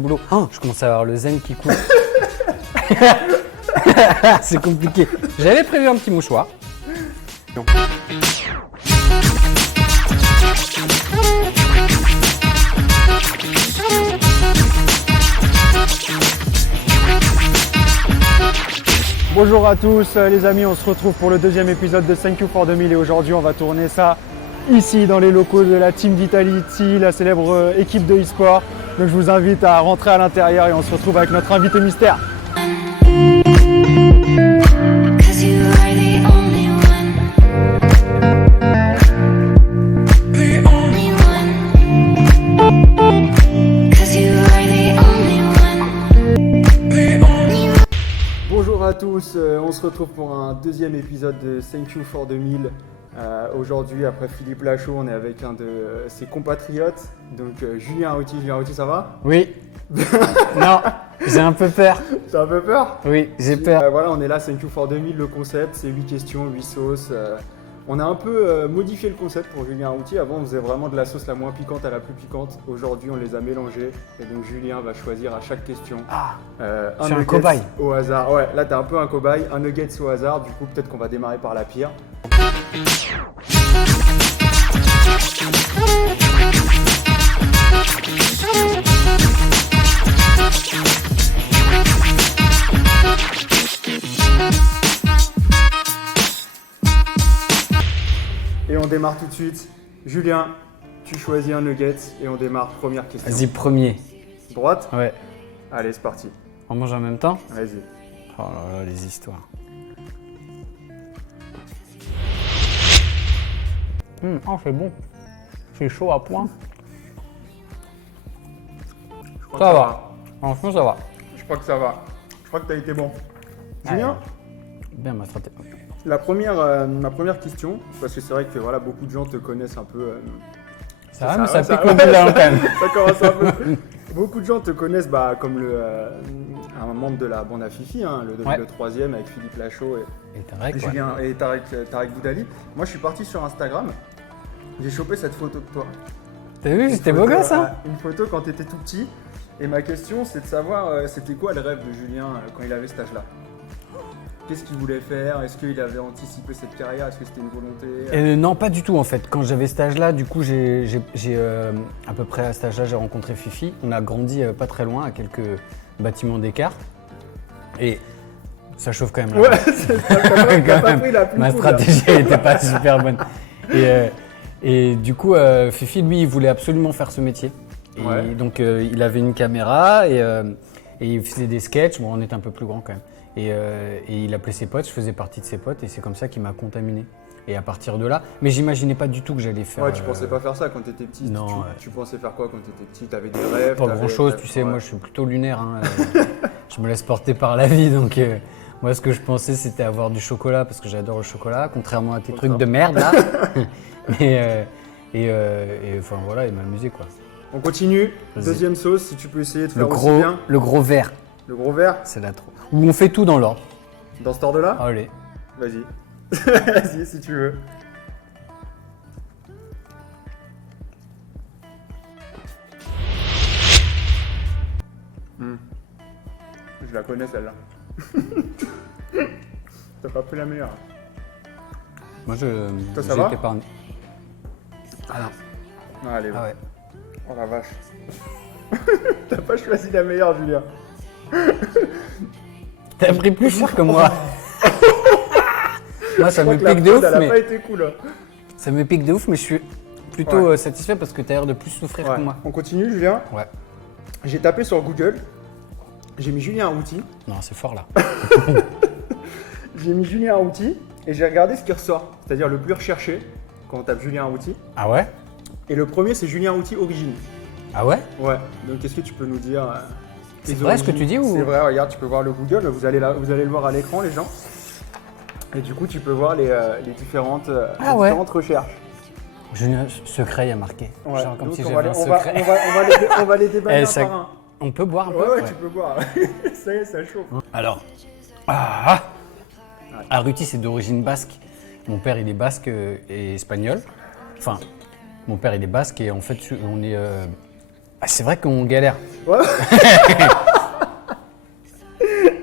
Boulot. Oh, je commence à avoir le zen qui coule. C'est compliqué. J'avais prévu un petit mouchoir. Non. Bonjour à tous les amis, on se retrouve pour le deuxième épisode de Thank You for 2000 et aujourd'hui on va tourner ça ici dans les locaux de la Team Vitality, la célèbre équipe de e-sport. Donc je vous invite à rentrer à l'intérieur et on se retrouve avec notre invité mystère. Bonjour à tous, on se retrouve pour un deuxième épisode de Thank You for 2000. Aujourd'hui, après Philippe Lachaud, on est avec un de ses compatriotes, donc Julien Auty. Julien Auty, ça va? Oui. Non, j'ai un peu peur. T'as un peu peur? Oui, j'ai peur. Voilà, on est là, Thank You for 2000, le concept, c'est 8 questions, 8 sauces. On a un peu modifié le concept pour Julien Auty. Avant, on faisait vraiment de la sauce la moins piquante à la plus piquante. Aujourd'hui, on les a mélangées. Et donc, Julien va choisir à chaque question je suis un cobaye. Au hasard. Ouais, là, t'es un peu un cobaye. Un nuggets au hasard. Du coup, peut-être qu'on va démarrer par la pire. Et on démarre tout de suite. Julien, tu choisis un nugget et on démarre. Première question. Vas-y, premier. Droite? Ouais. Allez, c'est parti. On mange en même temps? Vas-y. Oh là là, les histoires. Oh, c'est bon. C'est chaud à point. Ça va. Franchement, ça va. Je crois que ça va. Je crois que t'as été bon. Julien, Bien ma stratégie. ma première question, parce que c'est vrai que voilà, beaucoup de gens te connaissent un peu. Ça va, mais ça pique au bout de la langue quand même. Ça commence un peu. Beaucoup de gens te connaissent comme un membre de la bande à Fifi, hein, le troisième avec Philippe Lachaud Et Tarek, Julien et Tarek Boudali. Moi, je suis parti sur Instagram. J'ai chopé cette photo de toi. T'as vu, c'était beau gosse, hein? Une photo quand tu étais tout petit. Et ma question, c'est de savoir, c'était quoi le rêve de Julien quand il avait cet âge-là? Qu'est-ce qu'il voulait faire? Est-ce qu'il avait anticipé cette carrière? Est-ce que c'était une volonté? Non, pas du tout en fait. Quand j'avais cet âge-là, du coup, j'ai à peu près à cet âge-là, j'ai rencontré Fifi. On a grandi pas très loin, à quelques bâtiments d'écart. Et ça chauffe quand même là. Ouais, t'as pas pris la plus Ma cool, stratégie n'était pas super bonne. Et du coup, Fifi, lui, il voulait absolument faire ce métier. Et donc, il avait une caméra et il faisait des sketchs. Bon, on était un peu plus grand quand même. Et il appelait ses potes, je faisais partie de ses potes et c'est comme ça qu'il m'a contaminé. Et à partir de là, mais j'imaginais pas du tout que j'allais faire. Ouais, tu pensais pas faire ça quand t'étais petit? Non. Tu pensais faire quoi quand t'étais petit? T'avais des rêves? Pas grand chose, tu sais, moi je suis plutôt lunaire. Hein, je me laisse porter par la vie donc. Moi, ce que je pensais, c'était avoir du chocolat parce que j'adore le chocolat, contrairement à tes trucs de merde là. et enfin voilà, et m'amuser quoi. On continue. Vas-y. Deuxième sauce, si tu peux essayer de faire aussi bien. Le gros verre, Le gros verre, c'est là trop. Où on fait tout dans l'ordre. dans cet ordre-là? Allez. Vas-y. Vas-y, si tu veux. Je la connais celle-là. T'as pas pris la meilleure. Moi, Toi, ça va? t'épargne. Alors. Ah, allez, Ah ouais. oh la vache. T'as pas choisi la meilleure, Julien. T'as pris plus cher que moi. Moi, ça Je crois me que la pique de prod, ouf, elle a mais pas été cool. Hein. ça me pique de ouf, mais je suis plutôt satisfait parce que t'as l'air de plus souffrir Ouais. que moi. On continue, Julien. Ouais. J'ai tapé sur Google. J'ai mis Julien Auty. Non, c'est fort là. J'ai mis Julien Auty et j'ai regardé ce qui ressort, c'est-à-dire le plus recherché quand on tape Julien Auty. Ah ouais? Et le premier, c'est Julien Auty Origine. Ah ouais? Ouais. Donc, qu'est-ce que tu peux nous dire C'est les vrai ce que origines? tu dis ou? C'est vrai, regarde, tu peux voir le Google, vous allez le voir à l'écran, les gens. Et du coup, tu peux voir les différentes recherches. Julien Secret, il y a marqué. Ouais. Genre comme Donc, si on j'avais un va secret. on va les déballer un ça- par un. On peut boire un peu? Ouais, tu peux boire. Ça y est, ça chauffe. Alors, Arruti, c'est d'origine basque. Mon père, il est basque et espagnol. Enfin, mon père, il est basque et en fait, on est Ah, c'est vrai qu'on galère. Ouais.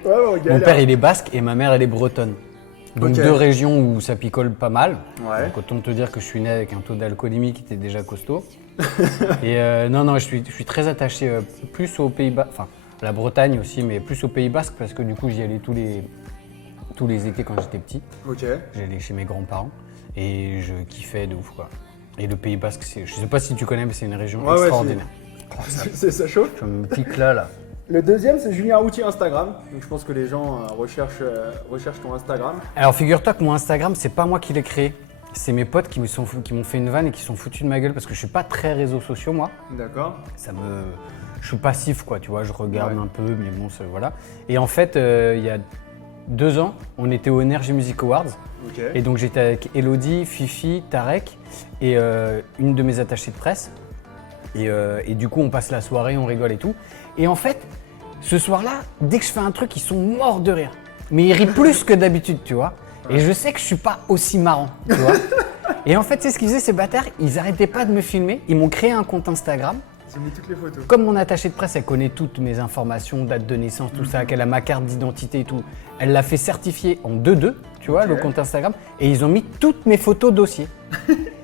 Ouais, on Mon galère. père, il est basque et ma mère, elle est bretonne. Donc Ok. deux régions où ça picole pas mal. Ouais. Donc autant te dire que je suis né avec un taux d'alcoolémie qui était déjà costaud. Et non, je suis très attaché plus aux Pays-Bas, enfin la Bretagne aussi, mais plus aux Pays Basques parce que du coup j'y allais tous les étés quand j'étais petit. Ok. J'allais chez mes grands-parents et je kiffais de ouf quoi. Et le Pays Basque, je sais pas si tu connais, mais c'est une région Ouais, extraordinaire. Ça chauffe. Je me pique là. Le deuxième, c'est Julien Routy Instagram. Donc je pense que les gens recherchent ton Instagram. Alors figure-toi que mon Instagram, c'est pas moi qui l'ai créé. C'est mes potes qui m'ont fait une vanne et qui sont foutus de ma gueule parce que je suis pas très réseaux sociaux moi. D'accord. Je suis passif quoi, tu vois, je regarde Ouais. un peu, mais bon, voilà. Et en fait, il y a 2 ans, on était au Energy Music Awards. Ok. Et donc j'étais avec Elodie, Fifi, Tarek et une de mes attachées de presse. Et du coup, on passe la soirée, on rigole et tout. Et en fait, ce soir-là, dès que je fais un truc, ils sont morts de rire. Mais ils rient plus que d'habitude, tu vois. Et je sais que je suis pas aussi marrant, tu vois. Et en fait, tu sais ce qu'ils faisaient ces bâtards? Ils arrêtaient pas de me filmer. Ils m'ont créé un compte Instagram. J'ai mis toutes les photos. Comme mon attachée de presse, elle connaît toutes mes informations, date de naissance, tout ça, qu'elle a ma carte d'identité et tout. Elle l'a fait certifier en 2-2, tu vois, le compte Instagram. Et ils ont mis toutes mes photos dossiers.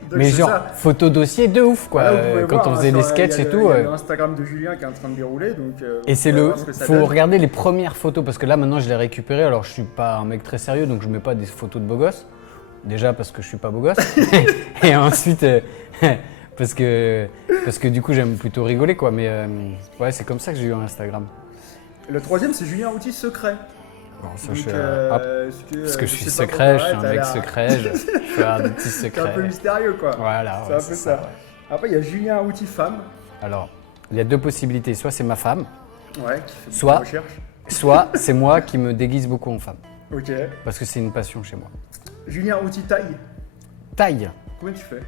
Donc, Mais c'est genre, ça. photo dossier de ouf, quoi. Là, vous pouvez Quand voir, on faisait hein, des sur, sketchs il y a et le- tout. Il y a le Instagram de Julien qui est en train de dérouler. Donc, Et c'est vous allez le. voir ce que ça Faut donne. regarder les premières photos parce que là maintenant je l'ai récupéré. Alors je suis pas un mec très sérieux donc je mets pas des photos de beau gosse. Déjà parce que je suis pas beau gosse. Et ensuite parce que du coup j'aime plutôt rigoler quoi. Mais ouais, c'est comme ça que j'ai eu un Instagram. Le troisième, c'est Julien Routy Secret. Bon, ça, Donc, hop, parce que je suis sais pas secret, je suis pourquoi, un mec t'as l'air- secret, je fais un des petits C'est un secrets. peu mystérieux, quoi. Voilà, C'est ouais, un peu ça. ouais. Après, il y a Julien Routy Femme. Alors, il y a 2 possibilités. Soit c'est ma femme, Ouais, qui fait Soit- des recherches. soit c'est moi qui me déguise beaucoup en femme. Ok. Parce que c'est une passion chez moi. Julien Routy Taille. Taille Combien tu fais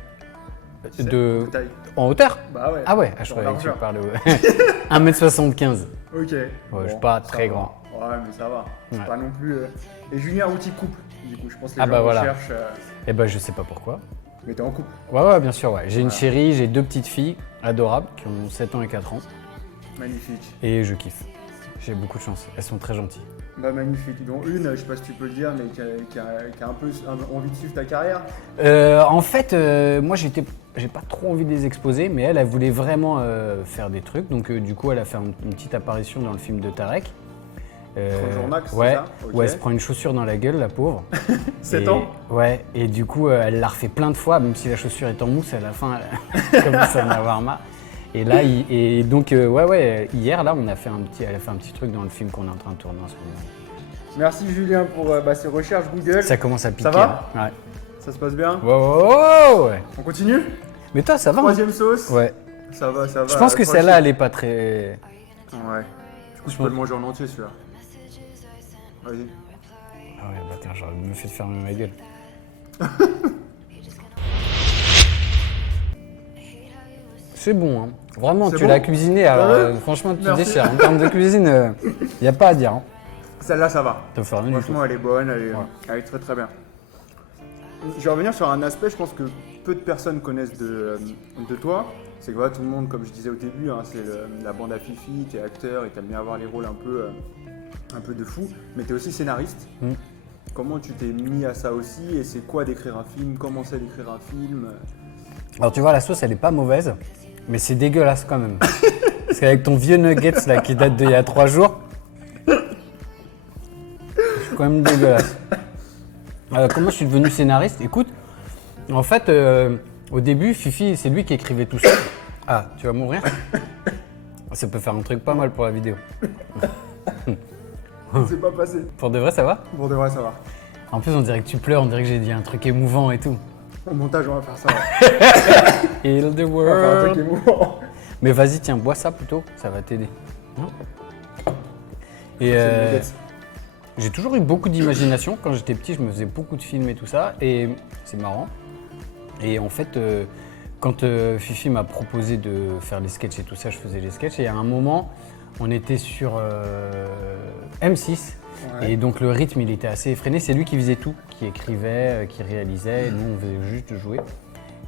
Tu sais, de... taille. En hauteur? Bah ouais. Ah ouais, je Genre croyais que tu largeur. parlais 1m75. Ok. je suis pas ça très va. grand. Ouais, mais ça va. C'est Ouais. pas non plus. Et Julien Routy couple. Du coup, je pense que les Ah gens bah voilà. recherchent. Eh ben je sais pas pourquoi. Mais t'es en couple. Ouais, bien sûr, ouais. J'ai une Voilà. chérie, j'ai 2 petites filles adorables qui ont 7 ans et 4 ans. Magnifique. Et je kiffe. J'ai beaucoup de chance. Elles sont très gentilles. Bah magnifique. Dont une, je sais pas si tu peux le dire, mais qui a un peu envie de suivre ta carrière. En fait, moi j'ai pas trop envie de les exposer, mais elle voulait vraiment faire des trucs. Donc du coup, elle a fait une petite apparition dans le film de Tarek. Journax, c'est ouais, ça Ok. où elle se prend une chaussure dans la gueule, la pauvre. 7 Et- ans. Ouais, et du coup, elle l'a refait plein de fois, même si la chaussure est en mousse, à la fin, elle commence à en avoir marre. Et là, donc, hier, là, elle a fait un petit truc dans le film qu'on est en train de tourner en ce moment. Merci Julien pour ces recherches Google. Ça commence à piquer. Ça va hein. Ouais. Ça se passe bien Ouais. On continue Mais toi, ça va hein? Troisième sauce. Ouais. Ça va. Je pense que Tranquille. celle-là, elle est pas très. Ouais. Du coup, je peux le manger en entier celui-là. Vas-y. Ah ouais, bah tiens, j'aurais mieux fait de fermer ma gueule. C'est bon, hein. Vraiment, C'est tu bon l'as cuisiné, alors T'as vu franchement, tu Merci. déchires. En termes de cuisine, il n'y a pas à dire. Hein. Celle-là, ça va. Ça fait rien du tout. Franchement, elle est bonne, elle est très très bien. Je vais revenir sur un aspect, je pense que peu de personnes connaissent de toi. C'est que voilà, tout le monde, comme je disais au début, hein, c'est la bande à Fifi, t'es acteur et t'aimes bien avoir les rôles un peu de fou, mais t'es aussi scénariste. Mm. Comment tu t'es mis à ça aussi et c'est quoi d'écrire un film? Comment c'est d'écrire un film? Alors tu vois, la sauce, elle est pas mauvaise, mais c'est dégueulasse quand même. Parce qu'avec ton vieux nuggets là qui date d'il y a 3 jours, c'est quand même dégueulasse. Comment je suis devenu scénariste? Écoute, en fait, au début, Fifi, c'est lui qui écrivait tout ça. Ah, tu vas mourir? Ça peut faire un truc pas mal pour la vidéo. C'est pas passé. Pour de vrai, ça va? Bon, de vrai, ça va. En plus, on dirait que tu pleures, on dirait que j'ai dit un truc émouvant et tout. Au montage, on va faire ça. Ouais. Heal the On va faire un truc world. émouvant. Mais vas-y, tiens, bois ça plutôt, ça va t'aider. Non Et C'est des nuggets. j'ai toujours eu beaucoup d'imagination. Quand j'étais petit, je me faisais beaucoup de films et tout ça. Et c'est marrant. Et en fait, quand Fifi m'a proposé de faire les sketchs et tout ça, je faisais les sketchs. Et à un moment, on était sur M6. Ouais. Et donc le rythme, il était assez effréné. C'est lui qui faisait tout, qui écrivait, qui réalisait. Et nous, on faisait juste jouer.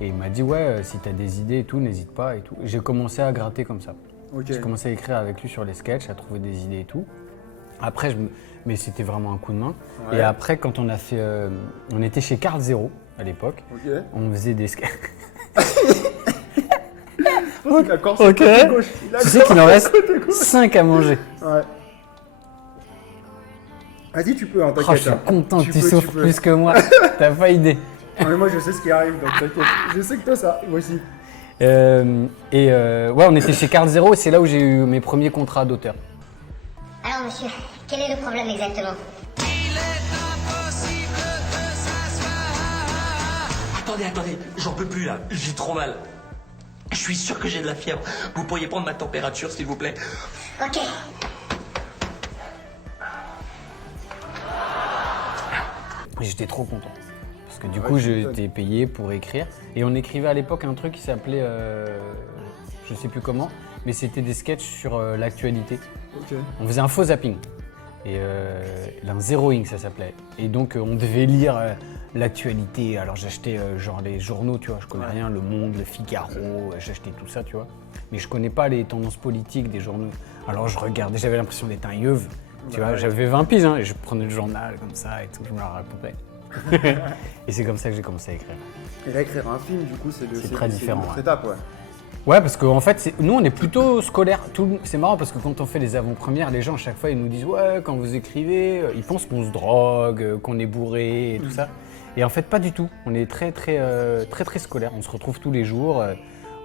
Et il m'a dit, ouais, si t'as des idées et tout, n'hésite pas et tout. J'ai commencé à gratter comme ça. Ok. J'ai commencé à écrire avec lui sur les sketchs, à trouver des idées et tout. Après, mais c'était vraiment un coup de main. Ouais. Et après, quand on a fait, on était chez Carl Zero à l'époque. Ok. On faisait des sketchs. Il a corsé Ok. côté gauche. Tu sais qu'il en reste 5 à manger. Ouais. Vas-y, tu peux, hein, Oh, je t'inquiète. suis hein. content que tu peux, souffres peux. plus que moi. T'as pas idée. Non, mais moi, je sais ce qui arrive, donc t'inquiète. Je sais que toi, ça, moi aussi. Ouais, on était chez Carl Zero et c'est là où j'ai eu mes premiers contrats d'auteur. Alors, monsieur, quel est le problème exactement? Attendez, j'en peux plus là, j'ai trop mal. Je suis sûr que j'ai de la fièvre. Vous pourriez prendre ma température, s'il vous plaît? Ok. Et j'étais trop content. Parce que du coup, j'étais payé pour écrire. Et on écrivait à l'époque un truc qui s'appelait, je sais plus comment, mais c'était des sketchs sur l'actualité. Ok. On faisait un faux zapping. Et un zeroing, ça s'appelait. Et donc, on devait lire l'actualité. Alors, j'achetais genre les journaux, tu vois. Je connais rien, Le Monde, Le Figaro, j'achetais tout ça, tu vois. Mais je connais pas les tendances politiques des journaux. Alors, je regardais, j'avais l'impression d'être un yeuve. Tu vois, j'avais 20 piges, hein, et je prenais le journal comme ça et tout, je me la racontais. Et c'est comme ça que j'ai commencé à écrire. Et là, écrire un film, du coup, c'est très différent, une autre ouais. étape, ouais. Ouais, parce qu'en fait, nous, on est plutôt scolaire. C'est marrant parce que quand on fait les avant-premières, les gens, à chaque fois, ils nous disent « Ouais, quand vous écrivez, ils pensent qu'on se drogue, qu'on est bourré et tout ça. » Et en fait, pas du tout. On est très scolaire. On se retrouve tous les jours,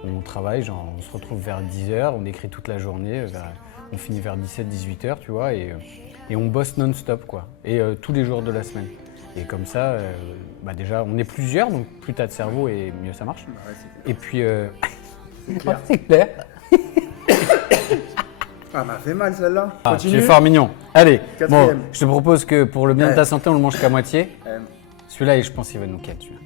on travaille, genre, on se retrouve vers 10h, on écrit toute la journée, on finit vers 17-18h, tu vois, et on bosse non-stop, quoi. Et tous les jours de la semaine. Et comme ça, bah déjà, on est plusieurs, donc plus t'as de cerveau et mieux ça marche. Ouais, c'est Et puis... clair. c'est clair. Ah, m'a fait mal celle-là. Ah, tu Continue. es fort mignon. Allez, Quatrième. bon, je te propose que pour le bien de ta santé, on le mange qu'à moitié. Euh, Celui-là, je pense qu'il va nous ken, celui-là.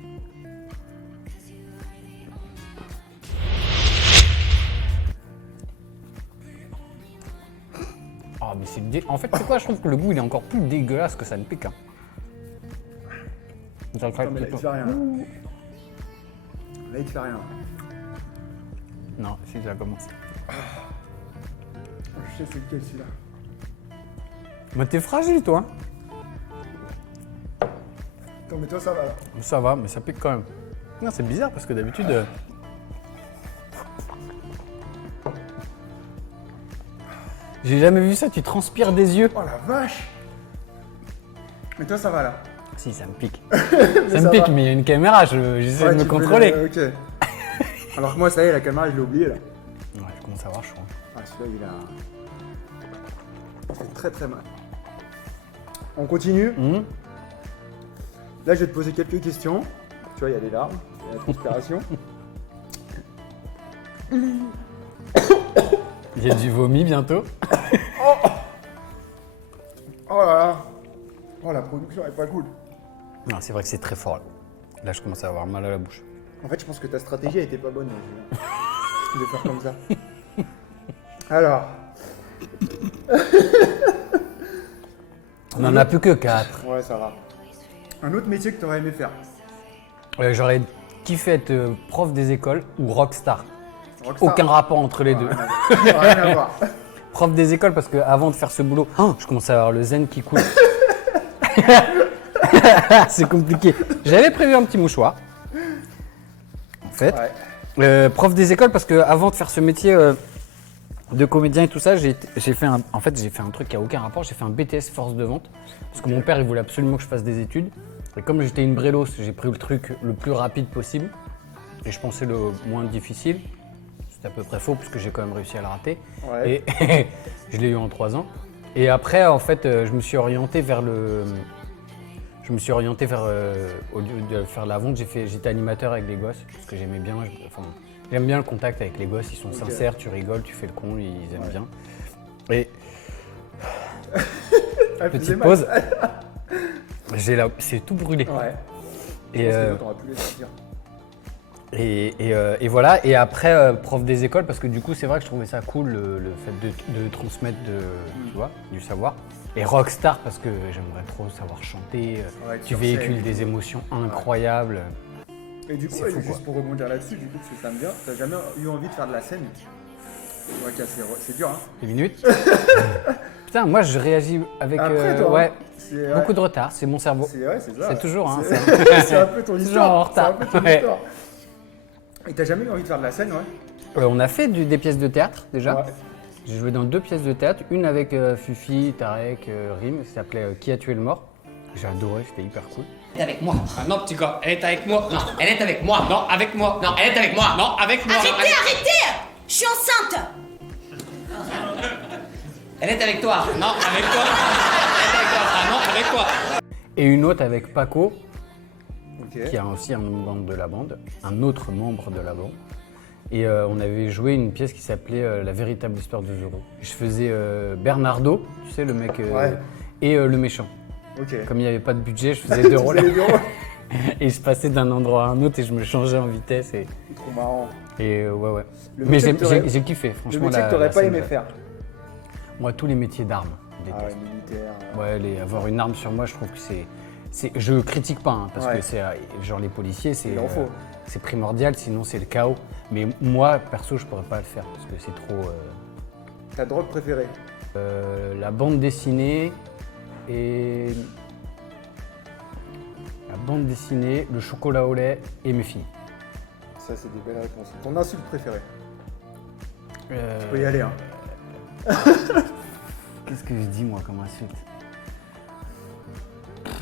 Oh, mais c'est en fait, c'est quoi? Je trouve que le goût, il est encore plus dégueulasse que ça ne pique. Hein. Ça le craque non, mais là, il plutôt. te fait rien. Là, il te fait rien. Non, si ça commence. Je sais c'est lequel celui-là. Mais t'es fragile, toi. Attends, mais toi, ça va là. Ça va, mais ça pique quand même. Non, c'est bizarre parce que d'habitude. J'ai jamais vu ça, tu transpires des yeux. Oh la vache. Mais toi, ça va là. Si, ça me pique. Mais Ça me pique, mais il y a une caméra, j'essaie Ouais, de me tu peux contrôler. Ok. Alors que moi, ça y est, la caméra, je l'ai oubliée là. Ouais, je commence à voir, je crois. Ah, celui-là, il a. C'est très très mal. On continue. Mhm. Là, je vais te poser quelques questions. Tu vois, il y a des larmes, il y a la transpiration. Il y a du vomi bientôt. Oh là là. Oh, la production est pas cool. Non, c'est vrai que c'est très fort là. Là, je commence à avoir mal à la bouche. En fait, je pense que ta stratégie a été pas bonne, Julien. De faire comme ça. Alors. On n'en a plus que 4. Ouais, ça va. Un autre métier que tu aurais aimé faire. J'aurais kiffé être prof des écoles ou rockstar. Rockstar. Aucun rapport entre les deux. Rien à voir. Prof des écoles parce que avant de faire ce boulot, je commençais à avoir le zen qui coule. C'est compliqué. J'avais prévu un petit mouchoir. En fait. Ouais. Prof des écoles parce que avant de faire ce métier de comédien et tout ça, j'ai fait un truc qui a aucun rapport. J'ai fait un BTS force de vente parce que mon père il voulait absolument que je fasse des études. Et comme j'étais une brélos, j'ai pris le truc le plus rapide possible. Et je pensais le moins difficile. C'est à peu près faux puisque j'ai quand même réussi à le rater. Ouais. Et je l'ai eu en 3 ans. Et après, en fait, je me suis orienté vers au lieu de faire la vente, j'étais animateur avec les gosses parce que j'aimais bien. J'aime bien le contact avec les gosses. Ils sont sincères, tu rigoles, tu fais le con, ils aiment bien. Et petite pause. C'est tout brûlé. Ouais. Et, Je pense que les autres auraient pu les sortir. et voilà, et après prof des écoles parce que du coup c'est vrai que je trouvais ça cool le fait de transmettre tu vois, du savoir. Et rockstar parce que j'aimerais trop savoir chanter, Ouais, tu sur véhicules scène. des émotions incroyables. Et du coup, C'est fou, juste quoi. pour rebondir là-dessus, du coup, parce que ça me vient, t'as jamais eu envie de faire de la scène? Ouais, c'est dur, hein. 10 minutes. Putain, moi je réagis avec Après, toi, ouais, c'est beaucoup de retard, c'est mon cerveau. C'est ça. C'est toujours, hein. C'est un peu ton toujours histoire. en retard. C'est un peu ton Ouais. histoire. Et t'as jamais eu envie de faire de la scène, ouais? On a fait des pièces de théâtre déjà. Ouais. J'ai joué dans 2 pièces de théâtre, une avec Fufi, Tarek, Rim, ça s'appelait Qui a tué le mort. J'ai adoré, c'était hyper cool. Elle est avec moi. Ah non, petit gars, elle est avec moi. Non, elle est avec moi. Non, avec moi. Non, elle est avec moi. Non, avec moi. Arrêtez, arrêtez! Je suis enceinte! Elle est avec toi. Non, avec toi. Elle est avec toi. Ah non, avec toi. Et une autre avec Paco, Ok. qui est aussi un membre de la bande, un autre membre de la bande. Et on avait joué une pièce qui s'appelait La véritable histoire de Zorro. Je faisais Bernardo, tu sais, le mec, Ouais. et le méchant. Ok. Comme il n'y avait pas de budget, je faisais 2 rôles. Vous avez deux rôles. Et je passais d'un endroit à un autre et je me changeais en vitesse. Et Trop marrant. ouais. Le Mais métier que t'aurais- j'ai kiffé, Le franchement. métier que la t'aurais pas scène, aimé faire. Moi, tous les métiers d'armes. je Ah déteste. ouais, militaire. Ouais, avoir une arme sur moi, je trouve que je critique pas, hein, parce Ouais. que c'est genre les policiers, Il en faut. c'est primordial, sinon c'est le chaos. Mais moi, perso, je pourrais pas le faire parce que c'est trop. Ta drogue préférée? La bande dessinée et la bande dessinée, le chocolat au lait et mes filles. Ça, c'est des belles réponses. Ton insulte préférée? Tu Euh, peux y aller, hein. Qu'est-ce que je dis moi comme insulte?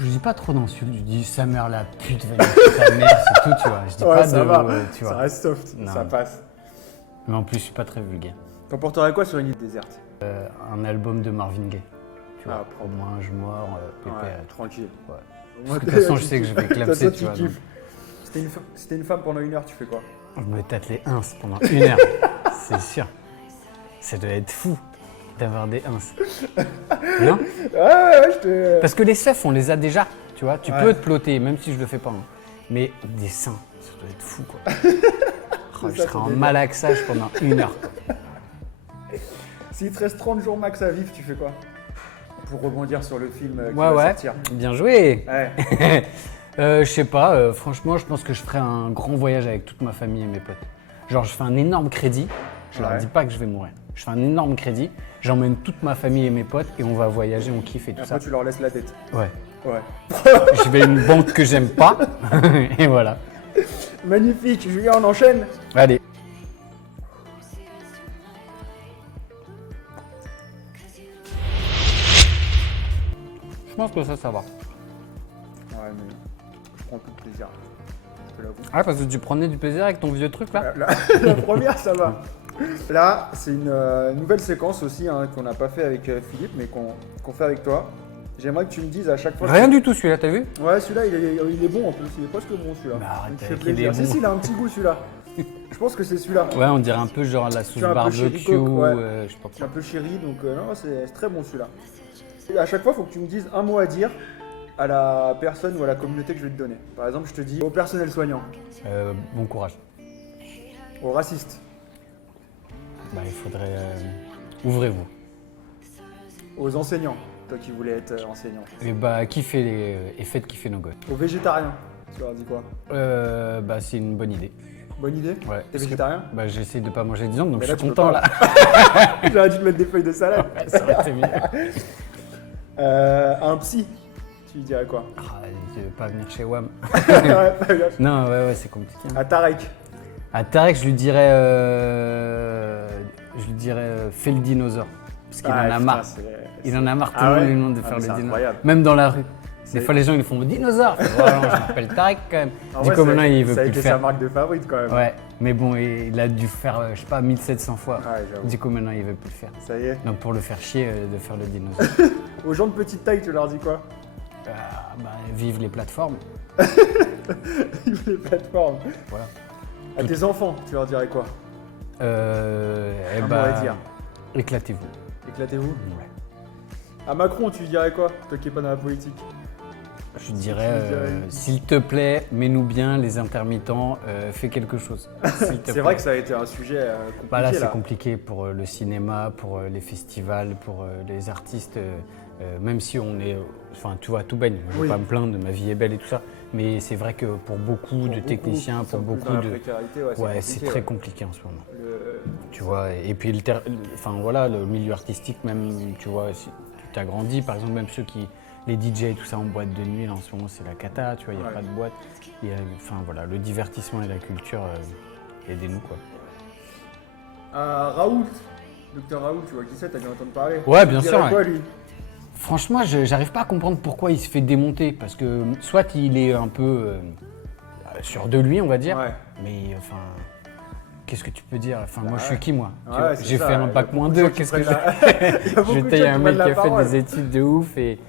Je dis pas trop d'insultes, je dis sa mère la pute, va niquer ta mère, c'est tout, tu vois. Je dis Ouais, pas ça de. va. Tu Ça vois. reste soft. Non. Ça passe. Mais en plus, je suis pas très vulgaire. T'emporterais quoi sur une île déserte? Un album de Marvin Gaye. Tu vois, Ah, au moins un je mort, Ouais, pépère. tranquille. Ouais. Au Parce moins, que de toute façon, je sais que je vais toi, clamser, tu tu vois. kiffes. C'était une femme pendant 1 heure, tu fais quoi? donc Je me tâte les ins pendant 1 heure, c'est sûr. Ça doit être fou d'avoir des ins. Non? Ouais, je te. Parce que les seufs, on les a déjà, tu vois. Tu Ouais. peux te ploter, même si je le fais pas. Hein. Mais des seins, ça doit être fou, quoi. Oh, je ça, serais c'est en délire. malaxage pendant 1 heure. Quoi. S'il te reste 30 jours max à vivre, tu fais quoi? Pour rebondir sur le film qui Ouais, va ouais. sortir. Bien joué. Ouais. Je sais pas, franchement, je pense que je ferai un grand voyage avec toute ma famille et mes potes. Genre, je fais un énorme crédit, je leur Ouais. dis pas que je vais mourir. Je fais un énorme crédit, j'emmène toute ma famille et mes potes et on va voyager, on kiffe et tout Et ça. après, tu leur laisses la tête. Ouais. Ouais. Je vais à une banque que j'aime pas et voilà. Magnifique, Julien, on enchaîne. Allez. Je pense que ça va. Ouais, mais je prends tout le plaisir. Je te l'avoue. Ah, parce que tu prenais du plaisir avec ton vieux truc là? La première, ça va. Là, c'est une nouvelle séquence aussi hein, qu'on n'a pas fait avec Philippe, mais qu'on fait avec toi. J'aimerais que tu me dises à chaque fois. Rien du tout celui-là, t'as vu? Ouais, celui-là, il est bon en plus. Il est presque bon celui-là. Mais arrête Il me fait avec, il plaisir. est Si, bon. si, il a un petit goût celui-là. Je pense que c'est celui-là. Ouais, on dirait un peu genre la sauce Tu as un peu barbecue, chéricoque, ouais. je sais pas C'est un quoi. peu chéri, donc non, c'est très bon celui-là. Et à chaque fois, il faut que tu me dises un mot à dire à la personne ou à la communauté que je vais te donner. Par exemple, je te dis au personnel soignant, Bon courage. aux racistes, Bah, il faudrait. Ouvrez-vous. aux enseignants, toi qui voulais être enseignant, Et bah, kiffez et faites kiffer nos gosses. aux végétariens. Tu leur dis quoi? Bah, c'est une bonne idée. Bonne idée? Ouais. T'es végétarien? Bah, j'essaie de pas manger de viande, donc Mais je là, suis tu peux content pas. là. J'aurais dû te mettre des feuilles de salade. Ça aurait été mieux. Un psy, tu lui dirais quoi? Ah, je veux pas venir chez WAM. Ouais, pas grave. Non, ouais, c'est compliqué. hein. À Tarek. À Tarek, je lui dirais. Fais le dinosaure. Parce qu'il en a putain, marre. Il en a marre, tout Ah le monde ouais lui demande de Ah, faire mais le c'est dinosaure. incroyable. Même dans la rue. C'est- Des fois, les gens ils font dinosaure. Je fais, ouais, non, je m'appelle Tarek quand même. En Du vrai, coup, maintenant, il veut ça a plus été le sa faire. marque de favorite quand même. Ouais, mais bon, il a dû faire, je sais pas, 1700 fois. Ouais, j'avoue. Du coup, maintenant, il veut plus le faire. Ça y est. Donc, pour le faire chier, de faire le dinosaure. Aux gens de petite taille, tu leur dis quoi? Bah, vive les plateformes. Les plateformes. Voilà. À tes enfants, tu leur dirais quoi? Eh Un mot bah, à dire. éclatez-vous. Éclatez-vous. Ouais. À Macron, tu lui dirais quoi? Toi qui n'es pas dans la politique. Je dirais, s'il te plaît, mets-nous bien les intermittents, fais quelque chose. C'est vrai que ça a été un sujet compliqué. Bah là, c'est là. compliqué pour le cinéma, pour les festivals, pour les artistes. Même si on est, enfin, tu vois, tout baigne. Je ne vais Oui. pas me plaindre, ma vie est belle et tout ça. Mais c'est vrai que pour beaucoup de techniciens, pour beaucoup de, ouais, c'est très compliqué en ce moment. Tu vois, et puis enfin voilà, le milieu artistique même, tu vois, si tu as grandi, par exemple, même ceux qui, les DJ et tout ça en boîte de nuit, là, en ce moment c'est la cata, tu vois, il n'y a pas de boîte. Enfin voilà, le divertissement et la culture, aidez-nous quoi. Raoult, docteur Raoult, tu vois qui c'est, t'as bien entendu parler. Ouais, bien Tu sûr, dirais quoi, ouais. lui? Franchement, j'arrive pas à comprendre pourquoi il se fait démonter, parce que soit il est un peu sûr de lui, on va dire, Ouais. mais enfin, qu'est-ce que tu peux dire? Enfin, moi je suis qui moi? Tu Ouais, vois, c'est j'ai ça, fait il y un a bac beaucoup moins de 2, gens qui qu'est-ce que prennent je Il y a beaucoup je de taille gens un qui mec prennent qui la a fait parole. des études de ouf et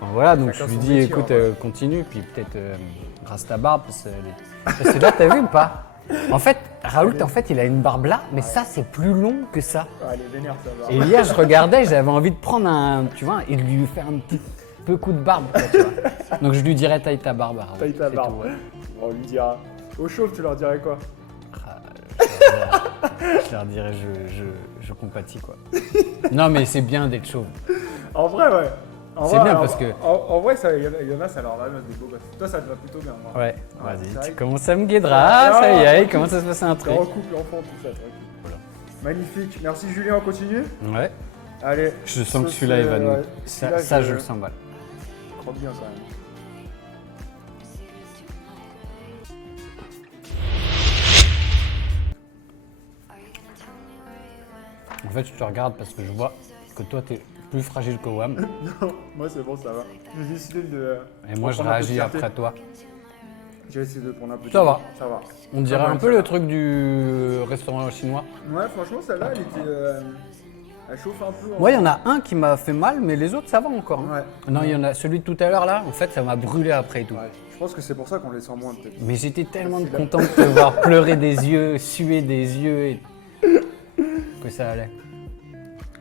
enfin voilà, donc Chacun je lui son dis métier, écoute, en vrai. continue, puis peut-être rase ta barbe, parce que là t'as vu ou pas? En fait, Raoult, en fait, il a une barbe là, mais ça c'est plus long que ça. Ah, elle est vénère, ça va. Et hier, je regardais, j'avais envie de prendre un, tu vois, et de lui faire un petit peu coup de barbe, quoi, tu vois. Donc je lui dirais taille ta barbe. Raoult, Taille ta c'est barbe. tout, ouais. On lui dira. Au chauve, tu leur dirais quoi? Je leur dirais, je compatis, quoi. Non, mais c'est bien d'être chauve. En vrai, ouais. C'est bien parce que- En vrai, il y en a, ça leur va des beaux gosses. Toi, ça te va plutôt bien. Moi. Ouais, c'est vas-y, vrai tu que- commences à me guider, ça y est, il commence à se passer un T'es truc. en couple, enfant, tout ça. tranquille. Voilà. Magnifique. Merci Julien, on continue. Ouais, Allez. je sens que Ça, celui-là, il va c'est- nous. ouais, Ça, celui-là, je le sens mal. Crois bien ça. En fait, je te regarde parce que je vois que toi, t'es plus fragile que Wam. Non, moi c'est bon, ça va. J'ai décidé de. Et moi, je prendre un peu de réagis fierté. après toi. J'ai essayé de prendre un peu de Ça va. Ça va. On dirait va, un ça peu va. le truc du restaurant chinois. Ouais, franchement, celle-là, elle était. Elle chauffe un peu. Moi, il y en a un qui m'a fait mal, mais les autres, ça va encore. hein. Ouais. Non, il y en a celui de tout à l'heure là, en fait, ça m'a brûlé après et tout. Ouais. Je pense que c'est pour ça qu'on les sent moins, peut-être. Mais j'étais tellement content de te voir pleurer des yeux, suer des yeux et que ça allait.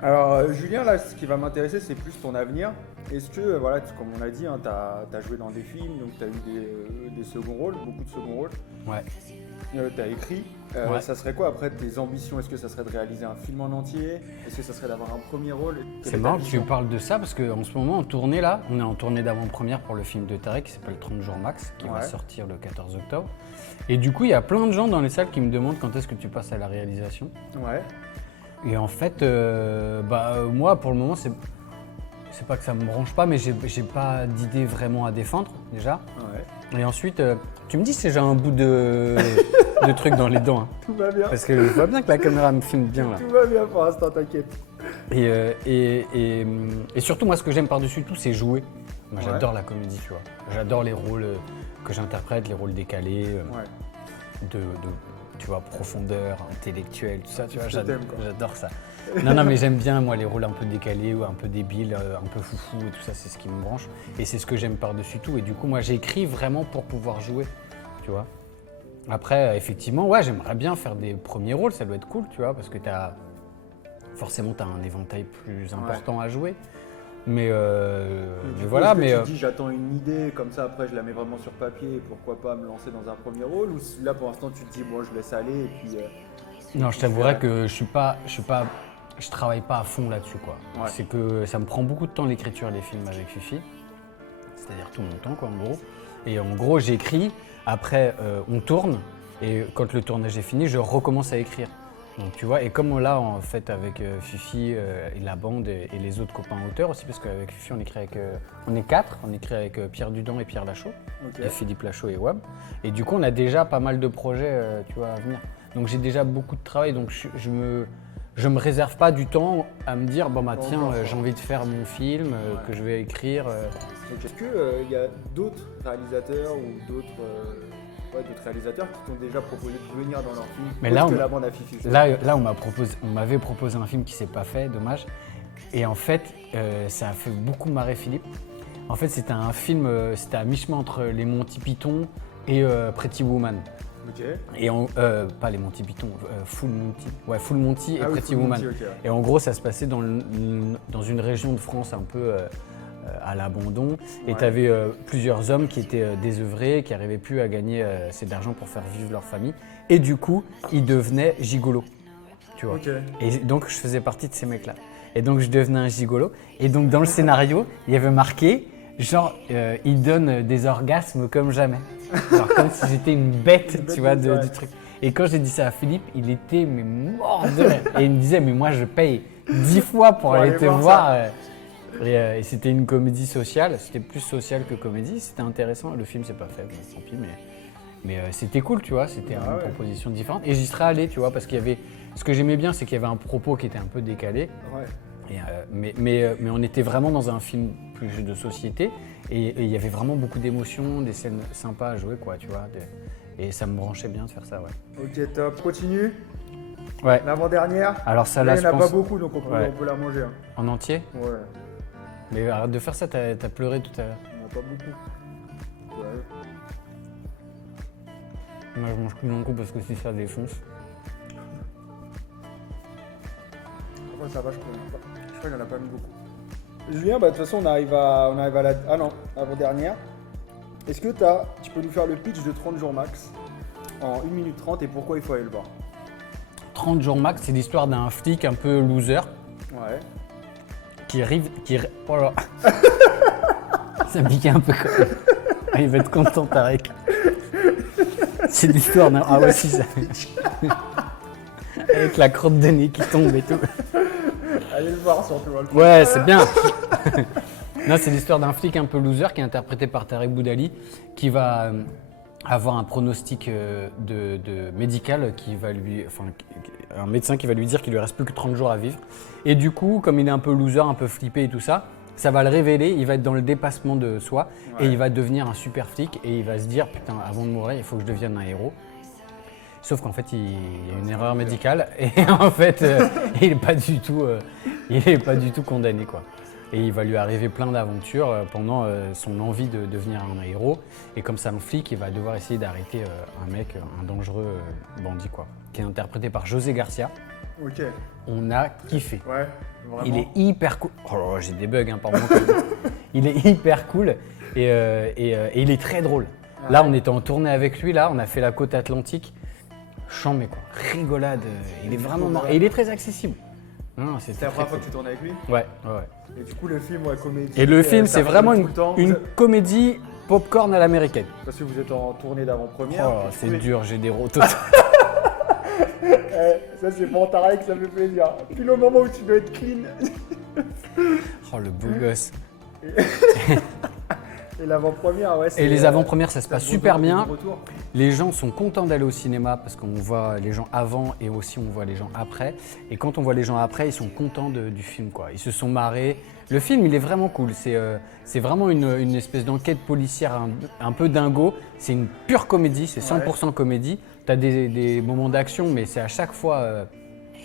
Alors, Julien, là, ce qui va m'intéresser, c'est plus ton avenir. Est-ce que, voilà, comme on a dit, hein, tu as joué dans des films, donc tu as eu des seconds rôles, beaucoup de seconds rôles. Ouais. Tu as écrit. Ouais. Ça serait quoi après tes ambitions? Est-ce que ça serait de réaliser un film en entier? Est-ce que ça serait d'avoir un premier rôle? Quelle C'est est ta marrant que tu vision? parles de ça parce qu'en ce moment, en tournée là, on est en tournée d'avant-première pour le film de Tarek qui s'appelle 30 jours max, qui va Ouais. sortir le 14 octobre. Et du coup, il y a plein de gens dans les salles qui me demandent quand est-ce que tu passes à la réalisation. Ouais. Et en fait, moi, pour le moment, c'est pas que ça me branche pas, mais j'ai pas d'idée vraiment à défendre déjà. Ouais. Et ensuite, tu me dis si j'ai un bout de truc dans les dents, hein. Tout va bien. Parce que je vois bien que la caméra me filme bien là. Tout va bien pour l'instant, t'inquiète. Et surtout, moi, ce que j'aime par-dessus tout, c'est jouer. Moi, Ouais. j'adore la comédie, tu vois. J'adore les rôles que j'interprète, les rôles décalés, Ouais. tu vois, profondeur, intellectuelle, tout ça, tu vois. ce que t'aimes, quoi. J'adore ça. Non, mais j'aime bien, moi, les rôles un peu décalés ou un peu débiles, un peu foufou et tout ça, c'est ce qui me branche. Et c'est ce que j'aime par-dessus tout. Et du coup, moi, j'écris vraiment pour pouvoir jouer, tu vois. Après, effectivement, ouais, j'aimerais bien faire des premiers rôles, ça doit être cool, tu vois, parce que forcément, tu as un éventail plus important à jouer. Mais, Du coup, voilà, est-ce que mais... tu dis j'attends une idée, comme ça après je la mets vraiment sur papier et pourquoi pas me lancer dans un premier rôle? Ou là pour l'instant tu te dis bon je laisse aller et puis. Non, je t'avouerais que je travaille pas à fond là-dessus, quoi. Ouais. C'est que ça me prend beaucoup de temps l'écriture des films avec Fifi. C'est-à-dire tout mon temps, quoi, en gros. Et en gros, j'écris, après on tourne, et quand le tournage est fini, je recommence à écrire. Donc tu vois, et comme là, en fait, avec Fifi et la bande et les autres copains auteurs aussi, parce qu'avec Fifi, on écrit avec... on est 4, on écrit avec Pierre Dudon et Pierre Lachaud, Ok. et Philippe Lachaud et Wab. Et du coup, on a déjà pas mal de projets, tu vois, à venir. Donc j'ai déjà beaucoup de travail, donc je me réserve pas du temps à me dire, bon bah tiens, j'ai envie de faire mon film, que je vais écrire. Donc, est-ce qu'il y a d'autres réalisateurs ou d'autres réalisateurs qui t'ont déjà proposé de venir dans leur film? Mais autre là, que on- la bande à Fifi. Là, on m'avait proposé un film qui s'est pas fait, dommage. Et en fait, ça a fait beaucoup marrer Philippe. En fait, c'était un film, c'était à mi-chemin entre les Monty Python et Pretty Woman. Ok. Et pas les Monty Python, Full Monty. Ouais, Full Monty et Ah oui, Pretty Full Woman. Monty, ok, ouais. Et en gros, ça se passait dans une région de France un peu à l'abandon. Et tu avais plusieurs hommes qui étaient désœuvrés, qui n'arrivaient plus à gagner assez d'argent pour faire vivre leur famille. Et du coup, ils devenaient gigolos. Tu vois. Ok. Et donc, je faisais partie de ces mecs-là. Et donc, je devenais un gigolo. Et donc, dans le scénario, il y avait marqué, genre, il donne des orgasmes comme jamais. Genre, comme si j'étais une bête, tu vois, du truc. Et quand j'ai dit ça à Philippe, il était mais mort de rire. Et il me disait, mais moi, je paye 10 fois pour aller te voir. Et c'était une comédie sociale. C'était plus social que comédie. C'était intéressant. Le film, c'est pas fait, bon, tant pis, mais c'était cool, tu vois. C'était une proposition différente. Et j'y serais allé, tu vois, parce qu'il y avait... Ce que j'aimais bien, c'est qu'il y avait un propos qui était un peu décalé. Ouais. Mais on était vraiment dans un film plus de société. Et il y avait vraiment beaucoup d'émotions, des scènes sympas à jouer, quoi, tu vois. Et ça me branchait bien de faire ça, ouais. Ok, top. Continue. Ouais. L'avant-dernière. Alors ça, Là, là, il n'y en je a pense... pas beaucoup, donc on peut la manger. Hein. En entier? Ouais. Mais arrête de faire ça, t'as pleuré tout à l'heure. Il n'y en a pas beaucoup. Ouais. Moi, je mange plus mon coup parce que si ça défonce. Ouais, ça va, je crois qu'il n'y en a pas mis beaucoup. Julien, bah, de toute façon, on arrive à la... Ah non, avant-dernière. Est-ce que tu peux nous faire le pitch de 30 jours max en 1 minute 30 et pourquoi il faut aller le voir? 30 jours max, c'est l'histoire d'un flic un peu loser Ouais. qui arrive... Oh là. Ça me piquait un peu quand même. Ah, il va être content, Tarek. C'est l'histoire d'un... Ah ouais, si, ça avec la crotte de nez qui tombe et tout. Allez le voir surtout. Ouais, c'est bien. Non, c'est l'histoire d'un flic un peu loser qui est interprété par Tarek Boudali qui va avoir un pronostic de médical qui va lui... Enfin, un médecin qui va lui dire qu'il lui reste plus que 30 jours à vivre. Et du coup, comme il est un peu loser, un peu flippé et tout ça, ça va le révéler, il va être dans le dépassement de soi et il va devenir un super flic et il va se dire putain, avant de mourir, il faut que je devienne un héros. Sauf qu'en fait, il y a une erreur médicale et en fait, il n'est pas du tout condamné, quoi. Et il va lui arriver plein d'aventures pendant son envie de devenir un héros. Et comme ça, un flic, il va devoir essayer d'arrêter un mec, un dangereux bandit, quoi, qui est interprété par José Garcia. Ok. On a kiffé. Ouais, vraiment. Il est hyper cool. Oh là là, j'ai des bugs, hein, pardon. Il est hyper cool et il est très drôle. Là, on était en tournée avec lui, là, on a fait la côte atlantique. Chambé, quoi. Rigolade. Il est vraiment marrant. Et il est très accessible. Non, C'était la première fois que tu tournais avec lui? Ouais. Et du coup, le film, comédie. Et le film, ça c'est vraiment rigole tout le temps. une comédie popcorn à l'américaine. Parce que vous êtes en tournée d'avant-première. Oh, c'est dur, j'ai des rotos. Ça, c'est pour Tarek, ça fait plaisir. Puis le moment où tu dois être clean. Oh, le beau gosse. Et l'avant-première, ouais. Et les avant-premières, ça se passe super bien. Retour. Les gens sont contents d'aller au cinéma parce qu'on voit les gens avant et aussi on voit les gens après. Et quand on voit les gens après, ils sont contents du film, quoi. Ils se sont marrés. Le film, il est vraiment cool. C'est vraiment une espèce d'enquête policière un peu dingo. C'est une pure comédie, c'est 100% comédie. Tu as des moments d'action, mais c'est à chaque fois...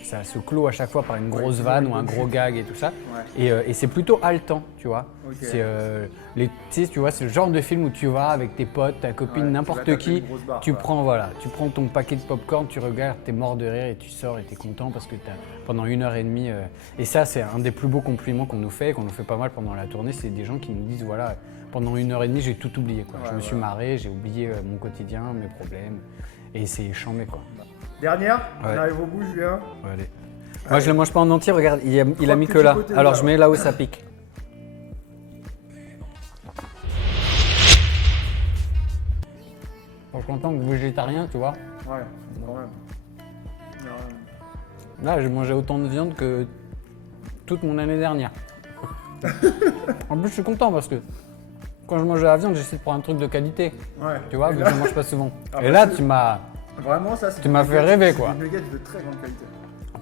ça se clôt à chaque fois par une grosse vanne ou un gros gag et tout ça. Ouais. Et c'est plutôt haletant, tu vois. Okay. Tu vois, c'est le genre de film où tu vas avec tes potes, ta copine, n'importe qui. Tu prends ton paquet de popcorn, tu regardes, t'es mort de rire et tu sors et t'es content parce que pendant 1h30. Et ça, c'est un des plus beaux compliments qu'on nous fait pas mal pendant la tournée. C'est des gens qui nous disent voilà, pendant 1h30, j'ai tout oublié, quoi. Je me suis marré, j'ai oublié mon quotidien, mes problèmes. Et c'est chambé, quoi. Dernière, on arrive au bout, Julien. Ouais, allez. Moi, je le mange pas en entier, regarde, il a mis que là. Alors, je mets là où ça pique. En tant que végétarien, tu vois. Ouais, quand même. Là, j'ai mangé autant de viande que toute mon année dernière. En plus, je suis content parce que quand je mange de la viande, j'essaie de prendre un truc de qualité. Ouais. Tu vois, vu que je mange pas souvent. Et là, tu m'as... Vraiment, ça, tu m'as fait rêver, quoi. Des nuggets de très grande qualité.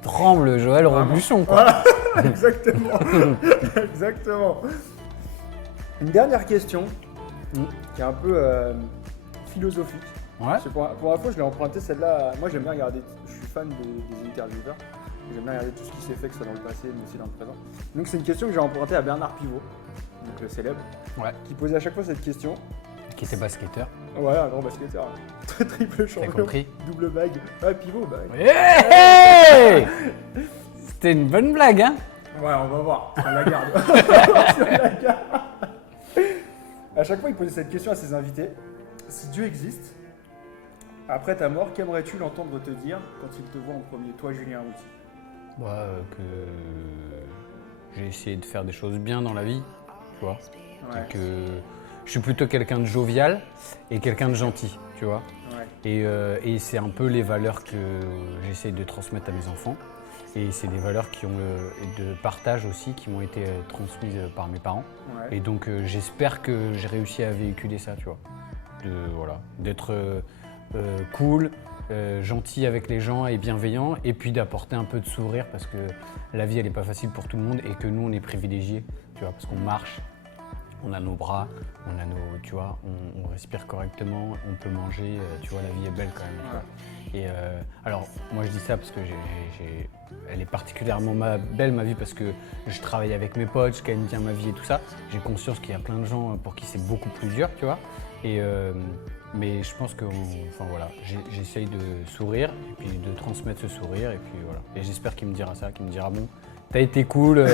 Tremble, Joël Robuchon, quoi. Voilà, exactement. Exactement. Une dernière question qui est un peu philosophique. Ouais. Pour info, je l'ai emprunté celle-là. Moi, j'aime bien regarder. Je suis fan des intervieweurs. J'aime bien regarder tout ce qui s'est fait, que ce soit dans le passé, mais aussi dans le présent. Donc, c'est une question que j'ai empruntée à Bernard Pivot, donc le célèbre, qui posait à chaque fois cette question. Qui était basketteur. Ouais, un grand basketteur. Triple champion. T'as compris? Double bague. Ouais, Pivot, bah. Hey C'était une bonne blague, hein? Ouais, on va voir. On la garde. On la garde. À chaque fois, il posait cette question à ses invités. Si Dieu existe, après ta mort, qu'aimerais-tu l'entendre te dire quand il te voit en premier, toi, Julien Arrouti? Que j'ai essayé de faire des choses bien dans la vie, tu vois. Ouais. Que je suis plutôt quelqu'un de jovial et quelqu'un de gentil, tu vois. Ouais. Et c'est un peu les valeurs que j'essaye de transmettre à mes enfants. Et c'est des valeurs de partage aussi qui m'ont été transmises par mes parents. Ouais. Et donc j'espère que j'ai réussi à véhiculer ça, tu vois. D'être cool, gentil avec les gens et bienveillant, et puis d'apporter un peu de sourire parce que la vie elle n'est pas facile pour tout le monde et que nous on est privilégiés, tu vois, parce qu'on marche, on a nos bras, on a nos, tu vois, on respire correctement, on peut manger, tu vois, la vie est belle quand même. Tu vois. Et alors moi je dis ça parce que elle est particulièrement belle ma vie parce que je travaille avec mes potes, je gagne bien ma vie et tout ça. J'ai conscience qu'il y a plein de gens pour qui c'est beaucoup plus dur, tu vois. Mais je pense que, j'essaye de sourire et puis de transmettre ce sourire et puis voilà. Et j'espère qu'il me dira ça, qu'il me dira bon, t'as été cool,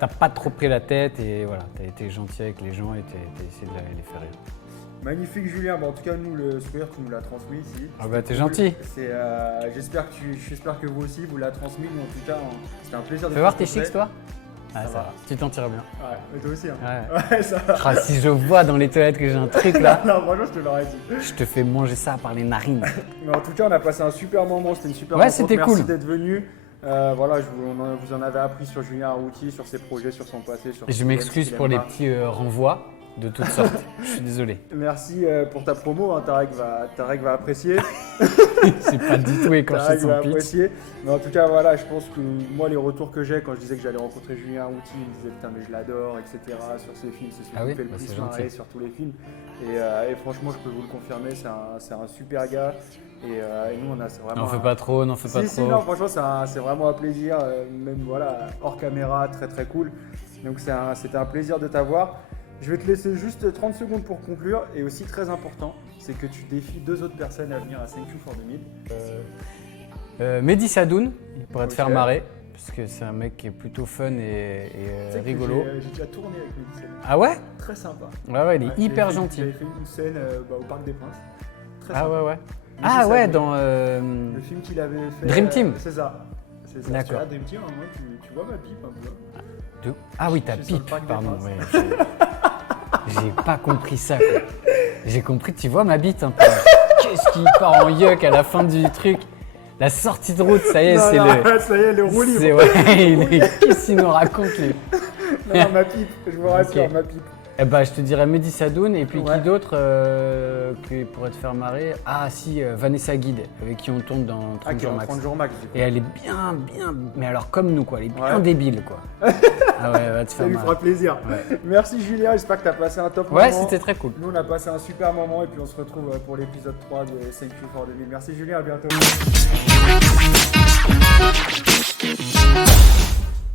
t'as pas trop pris la tête et voilà, t'as été gentil avec les gens et t'as essayé de les faire rire. Magnifique Julien, en tout cas nous le sourire tu nous l'as transmis ici. Ah bah t'es gentil. J'espère que vous aussi vous l'avez transmis, mais en tout cas c'était un plaisir de Fais voir tes chics toi. Ah ça va. va, tu t'en tires bien. Ouais, mais toi aussi hein. Ouais. Ça va. Ah, si je vois dans les toilettes que j'ai un truc là, Non, franchement je te l'aurais dit. je te fais manger ça par les narines. Mais en tout cas on a passé un super moment, c'était une super Ouais, rencontre. c'était Merci cool. d'être venu. Vous en avez appris sur Julien Arrouti, sur ses projets, sur son passé. Sur Je m'excuse pour les petits renvois de toutes sortes. Je suis désolé. Merci pour ta promo, hein. Tarek va apprécier. C'est pas du tout écorché Tarek va son pitch. apprécier. Mais en tout cas, voilà, je pense que moi, les retours que j'ai quand je disais que j'allais rencontrer Julien Arrouti, il me disait putain, mais je l'adore, etc. Sur ses films, c'est celui Ah qui oui, me fait le bah, plus c'est marrer gentil. sur tous les films. Et franchement, je peux vous le confirmer, c'est un super gars. Et nous, c'est vraiment. N'en fais pas trop, n'en fais pas Si, trop. non, franchement, c'est vraiment un plaisir. Même voilà, hors caméra, très très cool. Donc, c'était un plaisir de t'avoir. Je vais te laisser juste 30 secondes pour conclure. Et aussi, très important, c'est que tu défies 2 autres personnes à venir à Thank You for 2000. Mehdi Sadoun, il pourrait te Ok. faire marrer, parce que c'est un mec qui est plutôt fun et Tu sais que rigolo. J'ai déjà tourné avec Mehdi Sadoun. Ah ouais? Très sympa. Ouais, il est hyper gentil. J'avais fait une scène au Parc des Princes. Très Ah sympa. ouais. Mehdi Ah ouais, Sadoun. dans. Le film qu'il avait fait. Dream Team. C'est ça. C'est ça. D'accord. Tu vois, Dream Team, moi, tu vois ma pipe un peu. Ah oui, ta Je suis sur le pipe, Parc des pardon. Princes. Ouais, j'ai pas compris ça. Quoi. J'ai compris, tu vois ma bite un peu. Qu'est-ce qui part en yuck à la fin du truc? La sortie de route, ça y est, Non, c'est non, le. ça y est, le roue libre. C'est ouais, qu'est-ce qu'il nous raconte lui? Non, ma pipe, je vous rassure, Ok. ma pipe. Eh ben, je te dirais Mehdi Sadoun et puis Ouais. qui d'autre qui pourrait te faire marrer? Ah si, Vanessa Guide, avec qui on tourne dans 30 Qui est jours en max. 30 jours max. Du coup. Et elle est bien, mais alors comme nous quoi, elle est bien Ouais. débile quoi. Ah ouais, va te Ça faire lui marrer. faire plaisir. Ouais. Merci Julien, j'espère que tu as passé un top Ouais, moment. c'était très cool. Nous, on a passé un super moment et puis on se retrouve pour l'épisode 3 de Thank You for 2000. Merci Julien, à bientôt.